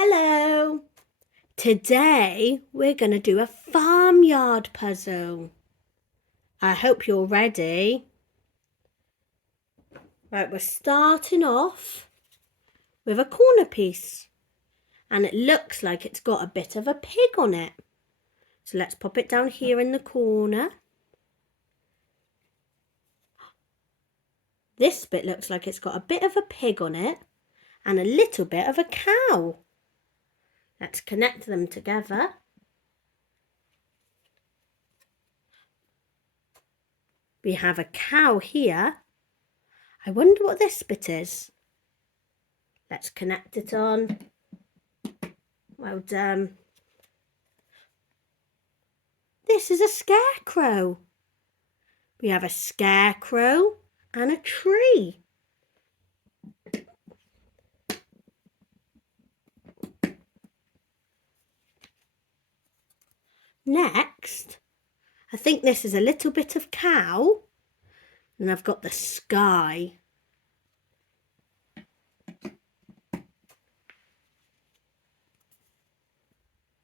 Hello! Today we're going to do a farmyard puzzle. I hope you're ready. Right, we're starting off with a corner piece and it looks like it's got a bit of a pig on it. So let's pop it down here in the corner. This bit looks like it's got a bit of a pig on it and a little bit of a cow. Let's connect them together. We have a cow here. I wonder what this bit is. Let's connect it on. Well done. This is a scarecrow. We have a scarecrow and a tree. Next, I think this is a little bit of cow. And I've got the sky.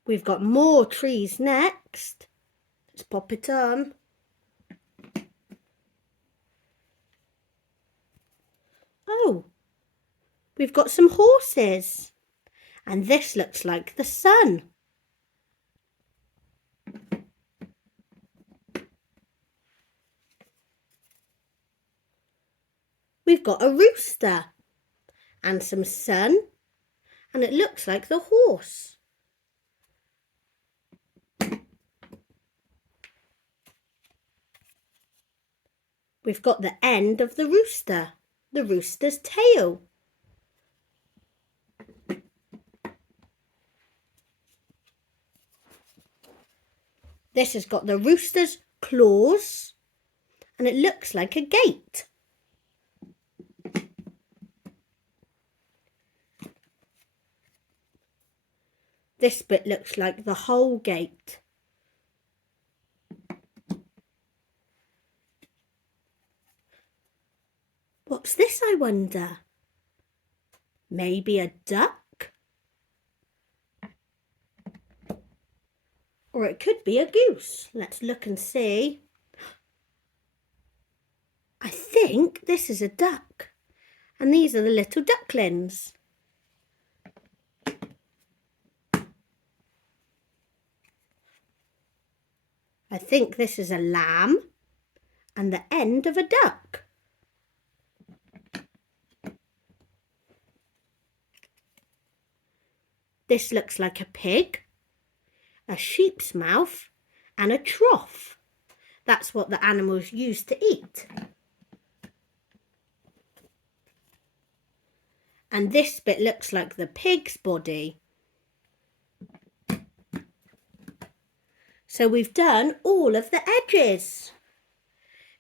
We've got more trees next. Let's pop it on. Oh, we've got some horses. And this looks like the sun. We've got a rooster and some sun, and it looks like the horse. We've got the end of the rooster's tail. This has got the rooster's claws, and it looks like a gate. This bit looks like the whole gate. What's this, I wonder? Maybe a duck? Or it could be a goose. Let's look and see. I think this is a duck. And these are the little ducklings. I think this is a lamb and the end of a duck. This looks like a pig, a sheep's mouth and a trough. That's what the animals used to eat. And this bit looks like the pig's body. So we've done all of the edges.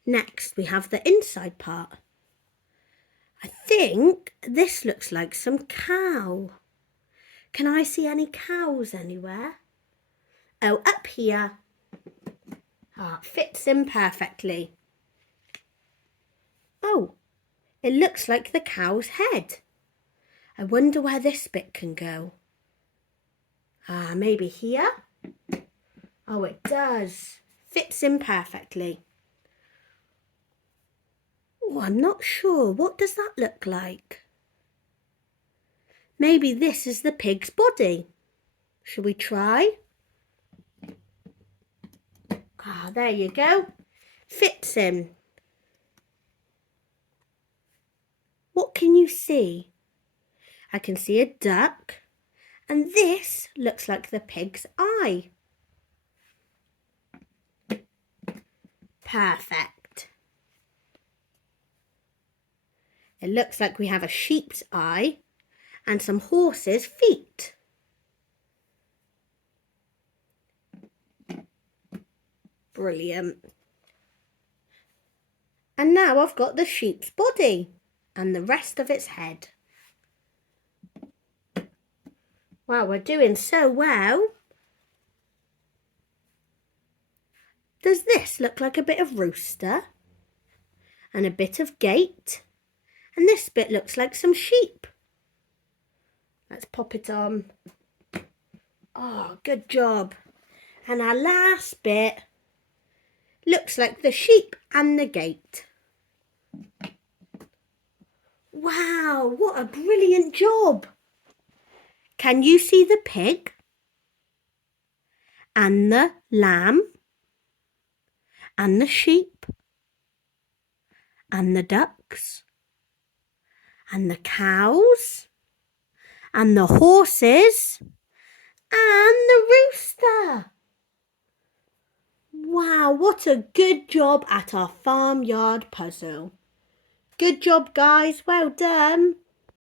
Next we have the inside part. I think this looks like some cow. Can I see any cows anywhere? Oh, up here. It fits in perfectly. Oh, it looks like the cow's head. I wonder where this bit can go. Maybe here? Oh, it does. Fits in perfectly. Oh, I'm not sure. What does that look like? Maybe this is the pig's body. Shall we try? There you go. Fits in. What can you see? I can see a duck, and this looks like the pig's eye. Perfect. It looks like we have a sheep's eye and some horses' feet. Brilliant. And now I've got the sheep's body and the rest of its head. Wow, we're doing so well. Does this look like a bit of rooster and a bit of gate? And this bit looks like some sheep. Let's pop it on. Oh, good job. And our last bit looks like the sheep and the gate. Wow, what a brilliant job. Can you see the pig? And the lamb? And the sheep? And the ducks? And the cows? And the horses? And the rooster? Wow, what a good job at our farmyard puzzle. Good job, guys. Well done.